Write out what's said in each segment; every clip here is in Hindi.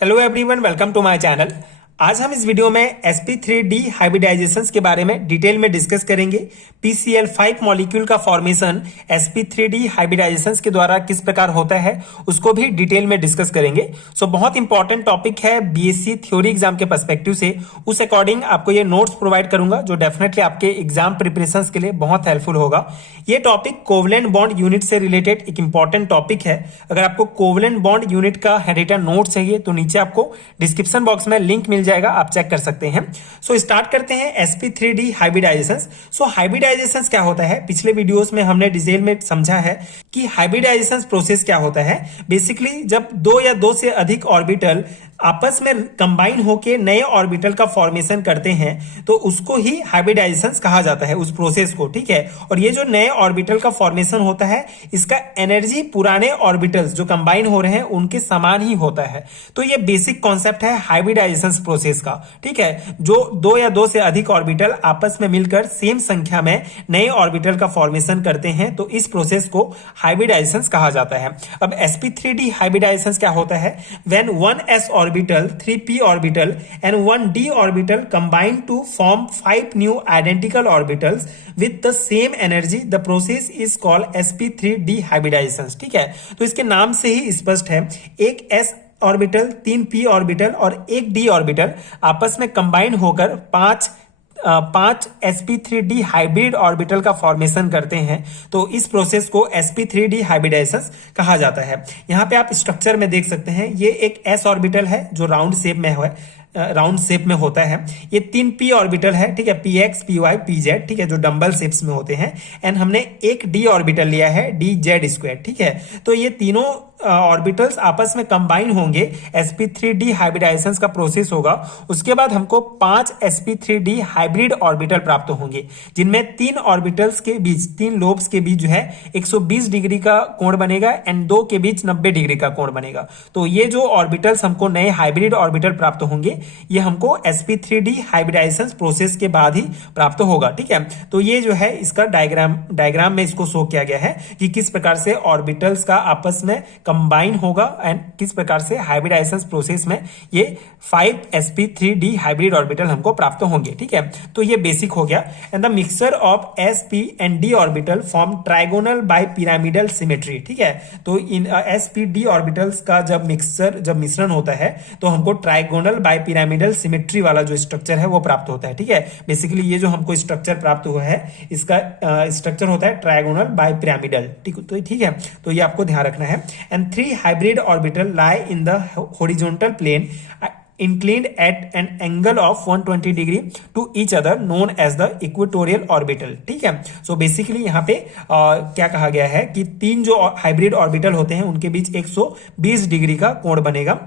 Hello everyone, welcome to my channel. आज हम इस वीडियो में sp3d हाइब्रिडाइजेशंस के बारे में डिटेल में डिस्कस करेंगे। PCl5 मॉलिक्यूल का फॉर्मेशन sp3d हाइब्रिडाइजेशंस के द्वारा किस प्रकार होता है उसको भी डिटेल में डिस्कस करेंगे। बहुत इंपॉर्टेंट टॉपिक है बीएससी थ्योरी एग्जाम के पर्सपेक्टिव से। उस अकॉर्डिंग आपको ये नोट्स प्रोवाइड करूंगा जो डेफिनेटली आपके एग्जाम प्रिपरेशन के लिए बहुत हेल्पफुल होगा। ये टॉपिक कोवलेंट बॉन्ड यूनिट से रिलेटेड एक इंपॉर्टेंट टॉपिक है। अगर आपको कोवलेंट बॉन्ड यूनिट का रिटन नोट चाहिए तो नीचे आपको डिस्क्रिप्शन बॉक्स में लिंक मिल जाएगा, आप चेक कर सकते हैं। स्टार्ट करते हैं sp3d हाइब्रिडाइजेशंस। हाइब्रिडाइजेशंस क्या होता है, पिछले वीडियोस में हमने डिटेल में समझा है कि हाइब्रिडाइजेशंस प्रोसेस क्या होता है। बेसिकली जब दो या दो से अधिक ऑर्बिटल आपस में कंबाइन होकर नए ऑर्बिटल का फॉर्मेशन करते हैं तो उसको ही हाइब्रिडाइजेशंस कहा जाता है, उस प्रोसेस को। ठीक है, और ये जो नए ऑर्बिटल का फॉर्मेशन होता है इसका एनर्जी पुराने ऑर्बिटल्स जो कंबाइन हो रहे हैं उनके समान ही होता है। तो ये बेसिक कॉन्सेप्ट है हाइब्रिडाइजेशंस प्रोसेस का। ठीक है, जो दो या दो से अधिक ऑर्बिटल आपस में मिलकर सेम संख्या में नए ऑर्बिटल का फॉर्मेशन करते हैं तो इस प्रोसेस को हाइब्रिडाइजेशंस कहा जाता है। अब sp3d हाइब्रिडाइजेशंस क्या होता है, when 1s orbital, 3p orbital and 1d orbital combine to form 5 new identical orbitals with the same energy, the process is called sp3d hybridizations। ठीक है, तो इसके नाम से ही स्पष्ट है, एक s ऑर्बिटल, 3p ऑर्बिटल और एक d ऑर्बिटल आपस में कंबाइन होकर पांच sp3d हाइब्रिड ऑर्बिटल का फॉर्मेशन करते हैं तो इस प्रोसेस को sp3d हाइब्रिडाइजेशंस कहा जाता है। यहां पे आप स्ट्रक्चर में देख सकते हैं, ये एक s ऑर्बिटल है जो राउंड शेप में है, राउंड शेप में होता है। ये 3p ऑर्बिटल है, ठीक है, px py pz, ठीक है, जो डंबल शेप्स में होते हैं। एंड हमने एक d ऑर्बिटल लिया है dz²। ठीक है, तो ये तीनों ऑर्बिटल्स आपस में कंबाइन होंगे, sp3d हाइब्रिडाइजेशंस का प्रोसेस होगा। उसके बाद हमको 5 sp3d हाइब्रिड ऑर्बिटल प्राप्त होंगे जिनमें तीन ऑर्बिटल्स के बीच, तीन लोब्स के बीच जो है 120 डिग्री का कोण बनेगा एंड दो के बीच 90 डिग्री का कोण बनेगा। तो ये जो ऑर्बिटल्स हमको नए हाइब्रिड ऑर्बिटल प्राप्त होंगे ये हमको sp3d हाइब्रिडाइजेशंस प्रोसेस के बाद ही प्राप्त होगा। ठीक है, तो ये जो है इसका डायग्राम में इसको शो किया गया है कि किस प्रकार से ऑर्बिटल्स का आपस में कंबाइन होगा एंड किस प्रकार से हाइब्रिडाइजेशंस प्रोसेस में ये 5 sp3d हाइब्रिड ऑर्बिटल हमको प्राप्त होंगे। ठीक है, तो ये बेसिक हो गया। And the mixture of sp and d orbital form trigonal bipyramidal symmetry. ठीक है, तो इन sp-d ऑर्बिटल्स का जब मिश्रण होता है तो हमको ट्राइगोनल बाय पिरामिडल सिमेट्री वाला जो स्ट्रक्चर है वो प्राप्त होता है। ठीक है, बेसिकली ये जो हमको स्ट्रक्चर प्राप्त हुआ है इसका स्ट्रक्चर होता है ट्राइगोनल बाय पिरामिडल। ठीक है, तो ये आपको ध्यान रखना है। And 3 hybrid orbital lie in the horizontal plane inclined at an angle of 120 degree to each other known as the equatorial orbital। ठीक है, सो बेसिकली यहाँ पे क्या कहा गया है कि तीन जो हाइब्रिड ऑर्बिटल होते हैं उनके बीच 120 डिग्री का कोण बनेगा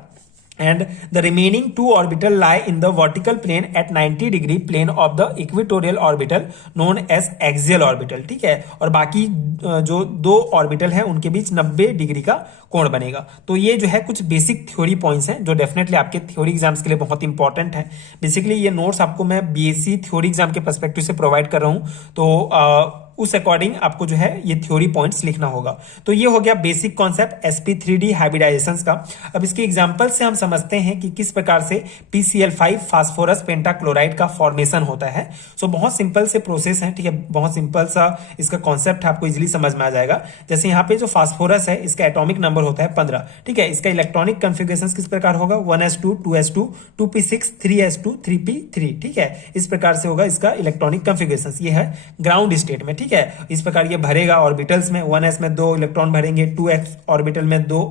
and the remaining two orbital lie in the vertical plane at 90 degree plane of the equatorial orbital known as axial orbital। ठीक है, और बाकी जो दो ऑर्बिटल हैं उनके बीच 90 डिग्री का कोण बनेगा। तो ये जो है कुछ बेसिक थ्योरी पॉइंट्स हैं जो डेफिनेटली आपके थ्योरी एग्जाम्स के लिए बहुत इंपॉर्टेंट है। बेसिकली ये नोट्स आपको मैं बीएससी थ्योरी एग्जाम के पर्सपेक्टिव से प्रोवाइड कर रहा हूं, तो उस अकॉर्डिंग आपको जो है ये थ्योरी पॉइंट्स लिखना होगा। तो ये हो गया बेसिक कॉन्सेप्ट sp3d हाइब्रिडाइजेशंस का। अब इसके एग्जांपल से हम समझते हैं कि किस प्रकार से PCl5 फास्फोरस पेंटाक्लोराइड का फॉर्मेशन होता है। बहुत सिंपल से प्रोसेस है। ठीक है, बहुत सिंपल सा इसका कॉन्सेप्ट आपको इजिली समझ में आ जाएगा। जैसे यहाँ पे जो फास्फोरस है इसका एटॉमिक नंबर होता है 15। ठीक है, इसका इलेक्ट्रॉनिक कॉन्फ़िगरेशन किस प्रकार होगा, 1s2 2s2 2p6 3s2 3p3। ठीक है, इस प्रकार से होगा इसका इलेक्ट्रॉनिक कॉन्फ़िगरेशन। ये है ग्राउंड स्टेट में। ठीक है, इस प्रकार ये भरेगा ऑर्बिटल्स में। 1s में 2 इलेक्ट्रॉन भरेंगे, 2s ऑर्बिटल में 2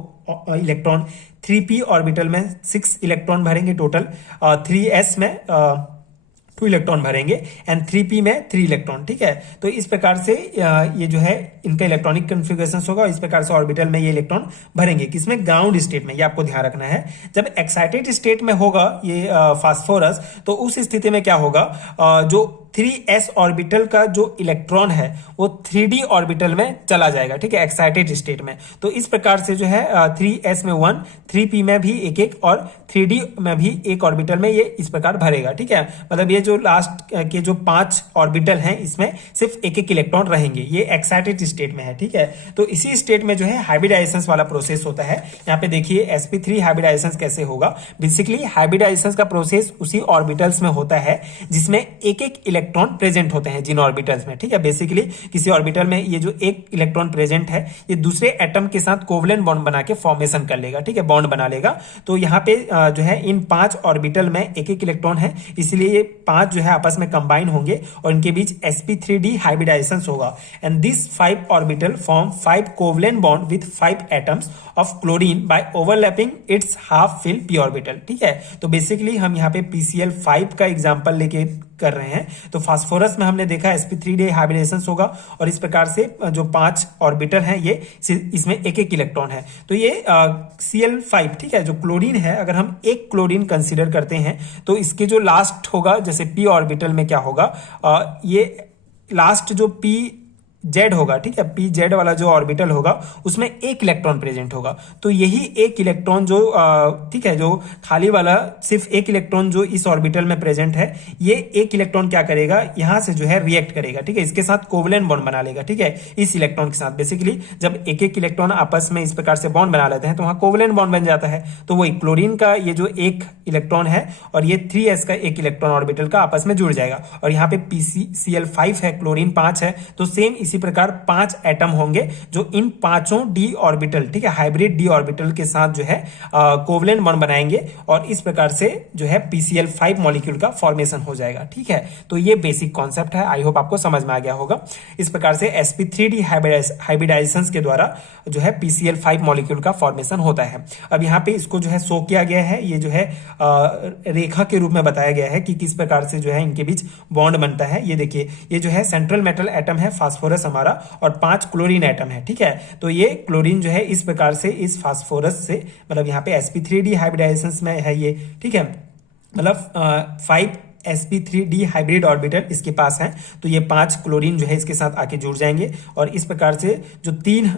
इलेक्ट्रॉन, 3p ऑर्बिटल में 6 इलेक्ट्रॉन भरेंगे टोटल, 3s में 2 इलेक्ट्रॉन भरेंगे एंड 3p में 3 इलेक्ट्रॉन। ठीक है, तो इस प्रकार से ये जो है इनका इलेक्ट्रॉनिक कॉन्फ़िगरेशन होगा। इस प्रकार से ऑर्बिटल में ये इलेक्ट्रॉन भरेंगे, किसमें, ग्राउंड स्टेट में। ये आपको ध्यान रखना है। जब एक्साइटेड स्टेट में होगा ये फास्फोरस तो उस स्थिति में क्या होगा, जो 3s ऑर्बिटल का जो इलेक्ट्रॉन है वो 3d ऑर्बिटल में चला जाएगा, ठीक है, एक्साइटेड स्टेट में। तो इस प्रकार से जो है 3s में 1, 3p में भी एक एक और 3d में भी एक ऑर्बिटल में ये इस प्रकार भरेगा, ठीक है। मतलब ये जो लास्ट के जो 5 ऑर्बिटल हैं इसमें सिर्फ एक एक इलेक्ट्रॉन रहेंगे, ये एक्साइटेड स्टेट में है, ठीक है। तो इसी स्टेट में जो है हाइब्रिडाइजेशन वाला प्रोसेस होता है। यहाँ पे देखिए sp3 हाइब्रिडाइजेशन कैसे होगा। बेसिकली हाइब्रिडाइजेशन का प्रोसेस उसी ऑर्बिटल्स में होता है जिसमें एक एक इलेक्ट्रॉन प्रेजेंट होते हैं जिन ऑर्बिटल्स में, ठीक है। बेसिकली किसी ऑर्बिटल में ये जो एक इलेक्ट्रॉन प्रेजेंट है ये दूसरे एटम के साथ कोवलेंट बॉन्ड बना के फॉर्मेशन कर लेगा, ठीक है, बॉन्ड बना लेगा। तो यहाँ पे जो है इन 5 ऑर्बिटल में एक एक इलेक्ट्रॉन है, इसलिए ये 5 जो है आपस में कंबाइन होंगे और इनके बीच sp3d हाइब्रिडाइजेशन होगा। And this 5 orbital form 5 covalent bond with 5 atoms of chlorine by overlapping its half fill p orbital, ठीक है। तो बेसिकली हम यहाँ पे PCl5 का एग्जांपल लेके कर रहे हैं। तो फास्फोरस में हमने देखा sp3d हाइब्रिडेशन होगा और इस प्रकार से जो 5 ऑर्बिटल हैं ये इसमें एक एक इलेक्ट्रॉन है। तो ये Cl5, ठीक है, जो क्लोरीन है, अगर हम एक क्लोरीन कंसीडर करते हैं तो इसके जो लास्ट होगा, जैसे p ऑर्बिटल में क्या होगा, ये लास्ट जो p जेड होगा, ठीक है, पी जेड वाला जो ऑर्बिटल होगा उसमें एक इलेक्ट्रॉन प्रेजेंट होगा। तो यही एक इलेक्ट्रॉन जो ठीक है, जो खाली वाला सिर्फ एक इलेक्ट्रॉन जो इस ऑर्बिटल में प्रेजेंट है, ये एक इलेक्ट्रॉन क्या करेगा, यहां से जो है रिएक्ट करेगा, ठीक है, इसके साथ कोवलेंट बॉन्ड बना लेगा, ठीक है, इस इलेक्ट्रॉन के साथ। बेसिकली जब एक एक इलेक्ट्रॉन आपस में इस प्रकार से बॉन्ड बना लेते हैं तो वहां कोवलेंट बॉन्ड बन जाता है। तो वही क्लोरीन का ये जो एक इलेक्ट्रॉन है और ये 3s का एक इलेक्ट्रॉन ऑर्बिटल का आपस में जुड़ जाएगा। और यहाँ पे PCl5 है, क्लोरीन 5 है, तो सेम इसी प्रकार 5 एटम होंगे जो इन पांचों d ऑर्बिटल, ठीक है, हाइब्रिड d ऑर्बिटल के साथ जो है कोवलेंट बॉन्ड बनाएंगे और इस प्रकार से जो है PCl5 मॉलिक्यूल का फॉर्मेशन हो जाएगा, ठीक है। तो ये बेसिक कॉन्सेप्ट है, आई होप आपको समझ में आ गया होगा। इस प्रकार से sp3d हाइब्रिडाइजेशन के द्वारा जो है PCl5 मॉलिक्यूल का फॉर्मेशन होता है। अब यहाँ पे इसको जो है शो किया गया है, ये जो है रेखा के रूप में बताया गया है कि किस प्रकार से जो है इनके बीच बॉन्ड बनता है। ये देखिए, ये जो है सेंट्रल मेटल एटम है फास्फोरस हमारा और 5 क्लोरीन एटम है, ठीक है। तो ये क्लोरीन जो है इस प्रकार से इस फास्फोरस से, मतलब यहाँ पे sp3d हाइब्रिडाइजेशन में है ये, ठीक है, मतलब 5 sp3d हाइब्रिड ऑर्बिटल इसके पास है। तो ये 5 क्लोरीन जो है इसके साथ आके जुड़ जाएंगे और इस प्रकार से जो 3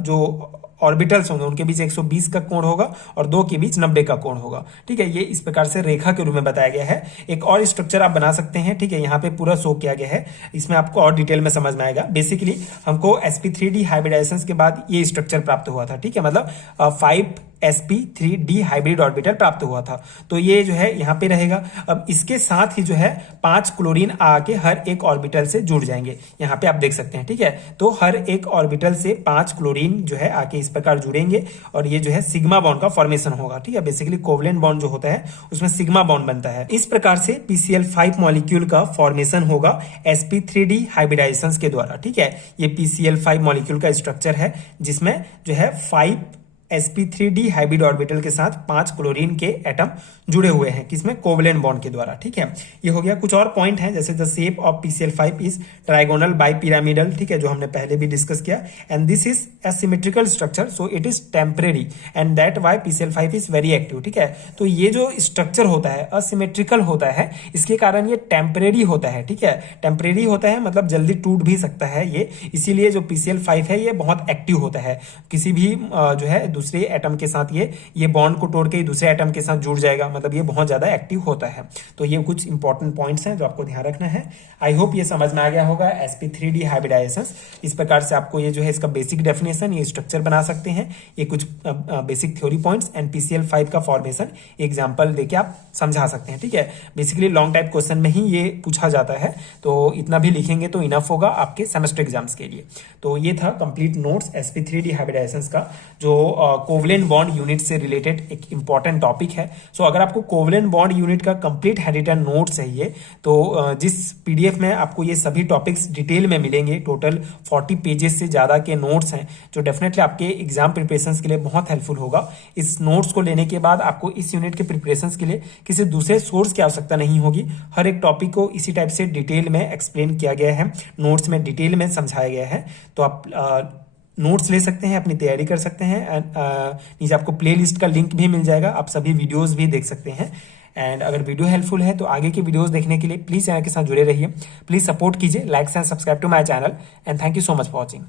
जो ऑर्बिटल्स होंगे उनके बीच 120 का कोण होगा और 2 के बीच 90 का कोण होगा, ठीक है। ये इस प्रकार से रेखा के रूप में बताया गया है। एक और स्ट्रक्चर आप बना सकते हैं, ठीक है, यहाँ पे पूरा शो किया गया है, इसमें आपको और डिटेल में समझ में आएगा। बेसिकली हमको sp3d हाइब्रिडाइजेशन के बाद ये स्ट्रक्चर प्राप्त हुआ था, ठीक है, मतलब 5 sp3d हाइब्रिड ऑर्बिटल प्राप्त हुआ था। तो ये जो है यहाँ पे रहेगा। अब इसके साथ ही जो है 5 क्लोरीन आके हर एक ऑर्बिटल से जुड़ जाएंगे, यहाँ पे आप देख सकते हैं, ठीक है। तो हर एक ऑर्बिटल से 5 क्लोरीन जो है आके इस प्रकार जुड़ेंगे और ये जो है सिग्मा बॉन्ड का फॉर्मेशन होगा, ठीक है। बेसिकली कोवलेंट बॉन्ड जो होता है उसमें सिग्मा बॉन्ड बनता है। इस प्रकार से PCl5 मॉलिक्यूल का फॉर्मेशन होगा sp3d हाइब्रिडाइजेशन के द्वारा, ठीक है। ये PCl5 मॉलिक्यूल का स्ट्रक्चर है जिसमें जो है 5 sp3d हाइब्रिड ऑर्बिटल के साथ 5 क्लोरीन के एटम जुड़े हुए हैं, किसमें, कोवलेंट बॉन्ड के द्वारा, ठीक है। ये हो गया। कुछ और पॉइंट हैं जैसे the shape of PCl5 is trigonal bipyramidal, ठीक है, जो हमने पहले भी डिस्कस किया। And this is asymmetrical structure so it is temporary and that why PCl5 is very active, ठीक है। तो ये जो स्ट्रक्चर होता है असिमेट्रिकल होता है, इसके कारण ये टेम्परेरी होता है, ठीक है। टेम्परेरी होता है मतलब जल्दी टूट भी सकता है ये, इसीलिए जो PCl5 है ये बहुत एक्टिव होता है। किसी भी जो है दूसरे एटम के साथ ये बॉन्ड को तोड़ के दूसरे एटम के साथ जुड़ जाएगा, मतलब ये बहुत ज्यादा एक्टिव होता है। तो ये कुछ इंपॉर्टेंट पॉइंट्स हैं जो आपको ध्यान रखना है। आई होप ये समझ में आ गया होगा sp3d हाइब्रिडाइजेशन। इस प्रकार से आपको ये जो है इसका बेसिक डेफिनेशन, ये स्ट्रक्चर बना सकते हैं, ये कुछ basic theory points and PCl5 का फॉर्मेशन एग्जाम्पल देके आप समझा सकते हैं, ठीक है। बेसिकली लॉन्ग टाइप क्वेश्चन में ही ये पूछा जाता है, तो इतना भी लिखेंगे तो इनफ होगा आपके सेमेस्टर एग्जाम्स के लिए। तो ये था कंप्लीट नोट्स sp3d हाइब्रिडाइजेशन का, जो कोवलेंट बॉन्ड यूनिट से रिलेटेड एक इंपॉर्टेंट टॉपिक है। सो अगर आपको कोवलेंट बॉन्ड यूनिट का कंप्लीट हैंडरिटन नोट चाहिए तो जिस PDF में आपको ये सभी टॉपिक्स डिटेल में मिलेंगे, टोटल 40 पेजेस से ज्यादा के नोट्स हैं जो डेफिनेटली आपके एग्जाम प्रिपरेशंस के लिए बहुत हेल्पफुल होगा। इस नोट्स को लेने के बाद आपको इस यूनिट के प्रिपरेशंस के लिए किसी दूसरे सोर्स की आवश्यकता नहीं होगी। हर एक टॉपिक को इसी टाइप से डिटेल में एक्सप्लेन किया गया है, नोट्स में डिटेल में समझाया गया है। तो आप नोट्स ले सकते हैं, अपनी तैयारी कर सकते हैं। नीचे आपको प्लेलिस्ट का लिंक भी मिल जाएगा, आप सभी वीडियोस भी देख सकते हैं। एंड अगर वीडियो हेल्पफुल है तो आगे की वीडियोस देखने के लिए प्लीज चैनल के साथ जुड़े रहिए। प्लीज सपोर्ट कीजिए, like and subscribe to my channel and thank you so much for watching.